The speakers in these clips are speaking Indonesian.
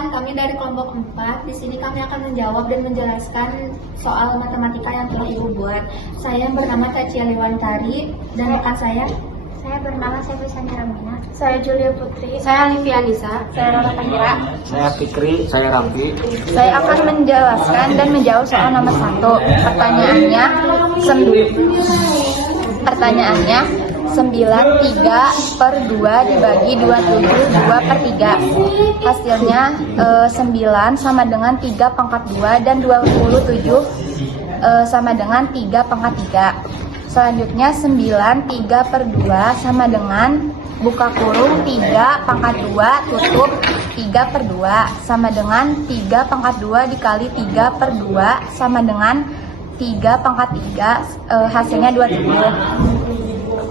Perkenalkan, kami dari kelompok 4. Di sini kami akan menjawab dan menjelaskan soal matematika yang telah Ibu buat. Saya bernama Tacia Liwantari dan rekan saya bernama Sevi Ramina. Saya Julia Putri. Saya Livia Anissa. Saya Rara Tahira. Saya Fikri, saya Ramfi. Saya akan menjelaskan dan menjawab soal nomor 1. Pertanyaannya 93/2 dibagi 27 2 per 3. Hasilnya 9 sama dengan 3 pangkat 2 dan 27 sama dengan 3 pangkat 3. Selanjutnya 9 3/2 sama dengan buka kurung 3 pangkat 2 tutup 3/2 sama dengan 3 pangkat 2 dikali 3/2 sama dengan 3 pangkat 3, hasilnya 27.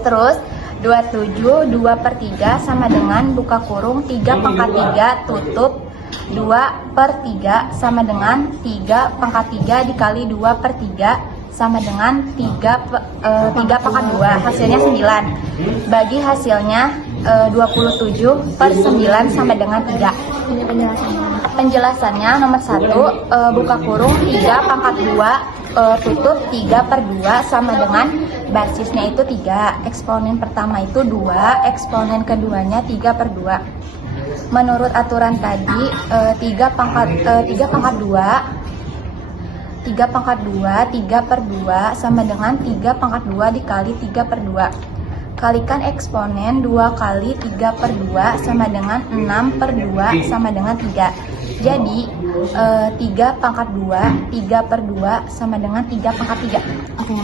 Terus 27 2/3 sama dengan buka kurung 3 pangkat 3 tutup 2/3 sama dengan 3 pangkat 3 dikali 2/3 sama dengan 3 pangkat 2, hasilnya 9. Bagi hasilnya 27/9 sama dengan 3. Ini Penjelasannya nomor 1, buka kurung 3 pangkat 2 tutup 3/2 sama dengan basisnya itu 3. Eksponen pertama itu 2, eksponen keduanya 3/2. Menurut aturan tadi 3 pangkat 2 3/2 sama dengan 3 pangkat 2 dikali 3/2. Kalikan eksponen 2 kali 3/2 sama dengan 6/2 sama dengan 3. Jadi 3 pangkat 2 3/2 sama dengan 3 pangkat 3. Oke.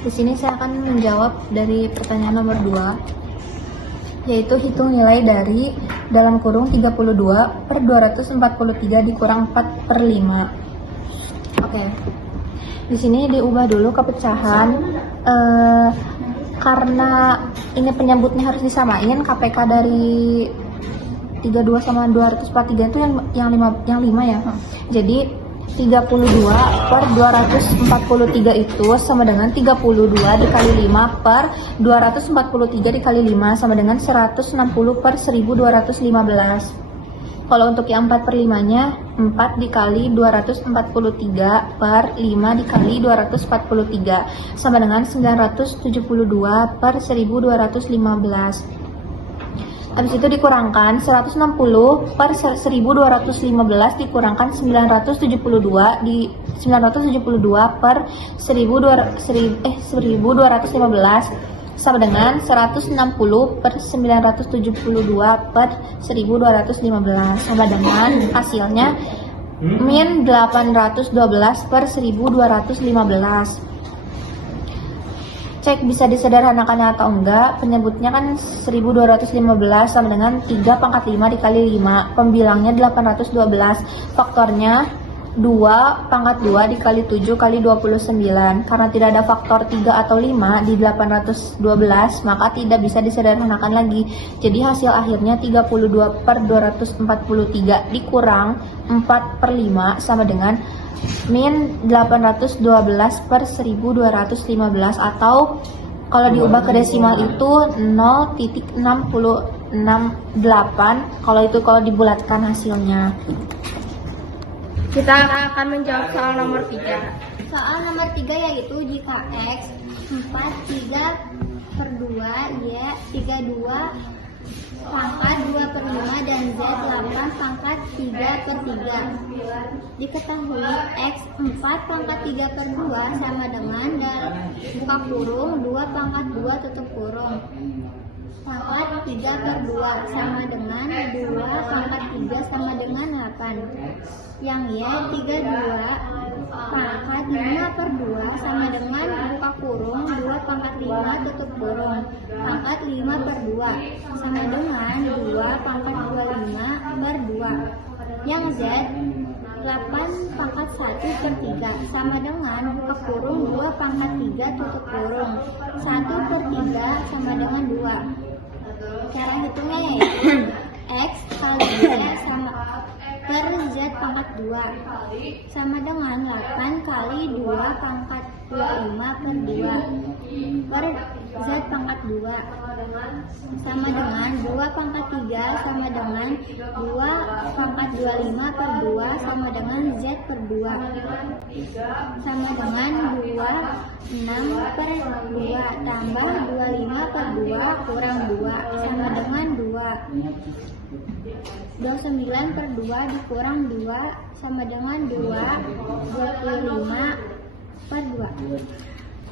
Di sini saya akan menjawab dari pertanyaan nomor 2, yaitu hitung nilai dari dalam kurung 32/243 dikurang 4/5. Oke. Di sini diubah dulu ke pecahan. Karena ini penyebutnya harus disamain, KPK dari 32 sama 243 itu yang 5 ya. Jadi 32/243 itu sama dengan 32 dikali 5/243 dikali 5 sama dengan 160/1215. Kalau untuk yang 4/5-nya 4 dikali 243/5 dikali 243 sama dengan 972/1215. Habis itu dikurangkan 160/1215 dikurangkan 972/1215 sama dengan 160/972/1215 sama dengan hasilnya min 812/1215. Cek bisa disederhanakannya atau enggak. Penyebutnya kan 1215 sama dengan 3 pangkat 5 dikali 5. Pembilangnya 812. Faktornya 2 pangkat 2 dikali 7 kali 29. Karena tidak ada faktor 3 atau 5 di 812, maka tidak bisa disederhanakan lagi. Jadi hasil akhirnya 32/243 dikurang 4/5 sama dengan min 812/1215 atau kalau diubah ke desimal itu 0.6068 kalau dibulatkan hasilnya. Kita akan menjawab soal nomor 3. Soal nomor 3 yaitu jika X 4/3/2 Y 32 pangkat 2/5 dan Z 8 pangkat 3/3. Diketahui X 4 pangkat 3/2 sama dengan buka kurung 2 pangkat 2 tutup kurung pangkat 3/2 sama dengan 2 pangkat 3 sama dengan 8. Yang Y 32 pangkat 5/2 sama dengan buka kurung 2 pangkat 5 tutup kurung pangkat 5/2 sama dengan 2 pangkat 25/2. Yang Z 8 pangkat 1/3 sama dengan buka kurung 2 pangkat 3 tutup kurung 1/3 sama dengan 2. Cara hitungnya yaitu X kali Y sama per Z pangkat 2 sama dengan 8 kali 2 pangkat 25/2 per Z pangkat 2 sama dengan 2 pangkat 3 sama dengan 2 pangkat 25 per 2 sama dengan Z per 2 sama dengan 2 6 per 2 tambah 25 per 2 kurang 2 sama dengan 2 29 per 2 dikurang 2 sama dengan 2 25 per 2.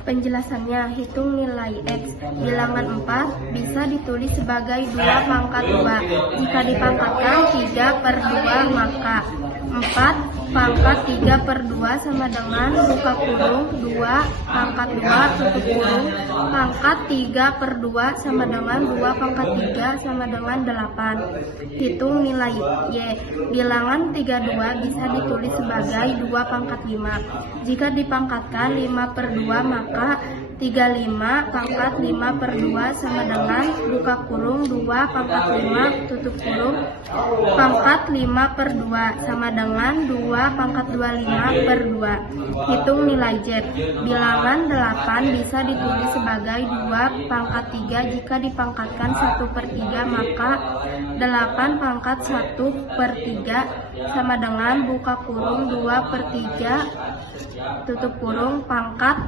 Penjelasannya, hitung nilai X. Bilangan 4 bisa ditulis sebagai 2 pangkat 2. Jika dipangkatkan 3 per 2, maka 4 pangkat 3 per 2 sama dengan buka kurung 2 pangkat 2 tutup kurung pangkat 3 per 2 sama dengan 2 pangkat 3 sama dengan 8. Hitung nilai Y. Bilangan 32 bisa ditulis sebagai 2 pangkat 5. Jika dipangkatkan 5 per 2, maka 35 pangkat 5 per 2 sama dengan buka kurung 2 pangkat 5 tutup kurung pangkat 5 per 2 sama dengan 2 pangkat 25 per 2. Hitung nilai Z. Bilangan 8 bisa ditulis sebagai 2 pangkat 3. Jika dipangkatkan 1 per 3, maka 8 pangkat 1 per 3 sama dengan buka kurung 2 per 3 tutup kurung pangkat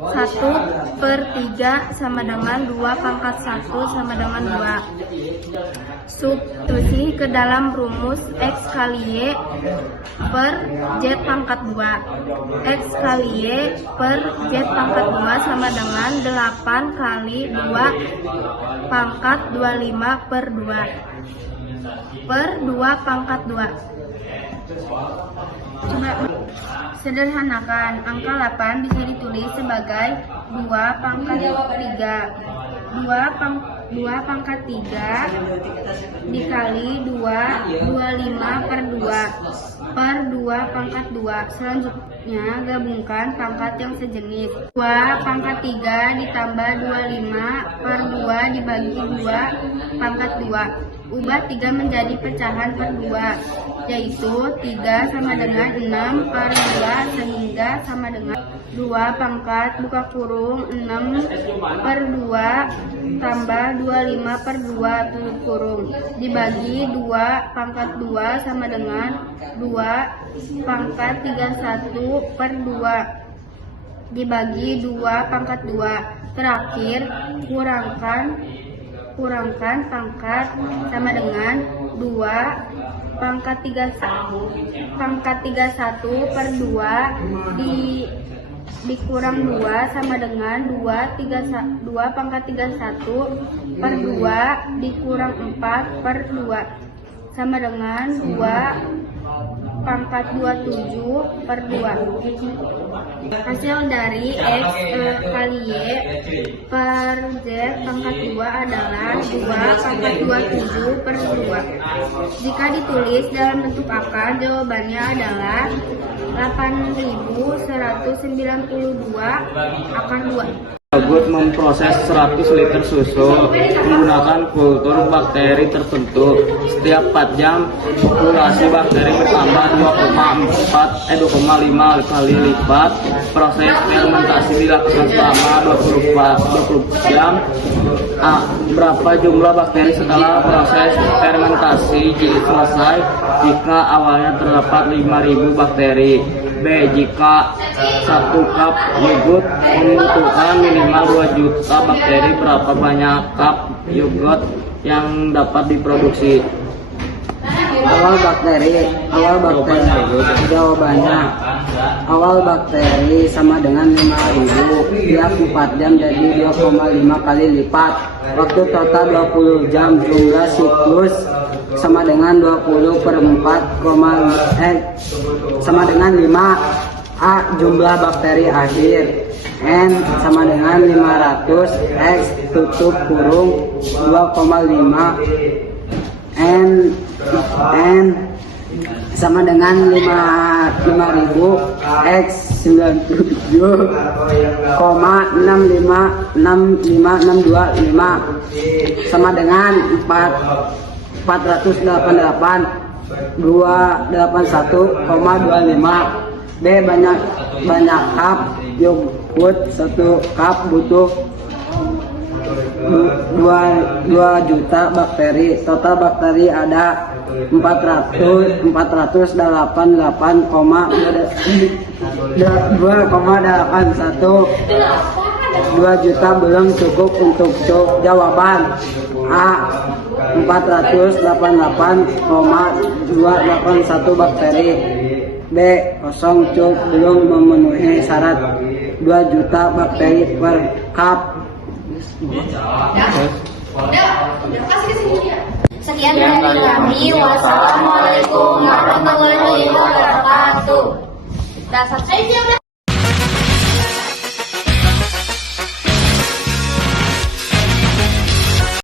1 per 3 sama dengan 2 pangkat 1 sama dengan 2. Substitusi ke dalam rumus X kali Y per Z pangkat 2. X kali Y per Z pangkat 2 sama dengan 8 kali 2 pangkat 25 per 2 per 2 pangkat 2. Coba sederhanakan, angka 8 bisa ditulis sebagai 2 pangkat 3. 2 pangkat 3 dikali 2, 25 per 2 per 2 pangkat 2. Selanjutnya gabungkan pangkat yang sejenis. 2 pangkat 3 ditambah 25 per 2 dibagi 2 pangkat 2. Ubah 3 menjadi pecahan per 2, yaitu 3 sama dengan 6 per 2 sehingga sama dengan 2 pangkat buka kurung 6 per 2 tambah 25 per 2 tutup kurung dibagi 2 pangkat 2 sama dengan 2 pangkat 31 per 2 dibagi 2 pangkat 2. Terakhir kurangkan pangkat sama dengan 2 pangkat 31 per 2 dikurang 2 sama dengan 2 pangkat 31 per 2 dikurang 4 per 2 sama dengan 2 pangkat 27 per 2. Hasil dari X kali Y per Z pangkat 2 adalah 2 pangkat 27 per 2. Jika ditulis dalam bentuk akar, jawabannya adalah 8.192 akar 2. Tersebut memproses 100 liter susu menggunakan kultur bakteri tertentu. Setiap 4 jam, populasi bakteri bertambah 2,5 kali lipat. Proses fermentasi dilakukan selama 20 jam. Berapa jumlah bakteri setelah proses fermentasi selesai? Jika awalnya terdapat 5.000 bakteri. B. Jika 1 cup yogurt membutuhkan minimal 2 juta bakteri, berapa banyak cup yogurt yang dapat diproduksi? Awal bakteri jawabannya awal bakteri sama dengan 5.000 tiap 4 jam jadi 2,5 kali lipat. Waktu total 20 jam. Jumlah siklus sama dengan 20 per 4, sama dengan 5. A. Jumlah bakteri akhir. N sama dengan 500. X tutup kurung 2,5. N sama dengan 5.000. X 97,6565625 sama dengan 488 281,25. B. Banyak cup yogurt. 1 cup butuh 2 juta bakteri. Total bakteri ada 2,81. 2 juta belum cukup untuk jawaban. A. 488,281 bakteri. B. Kosong cuk belum memenuhi syarat 2 juta bakteri per cup. Sekian dari kami. Wassalamualaikum warahmatullahi wabarakatuh.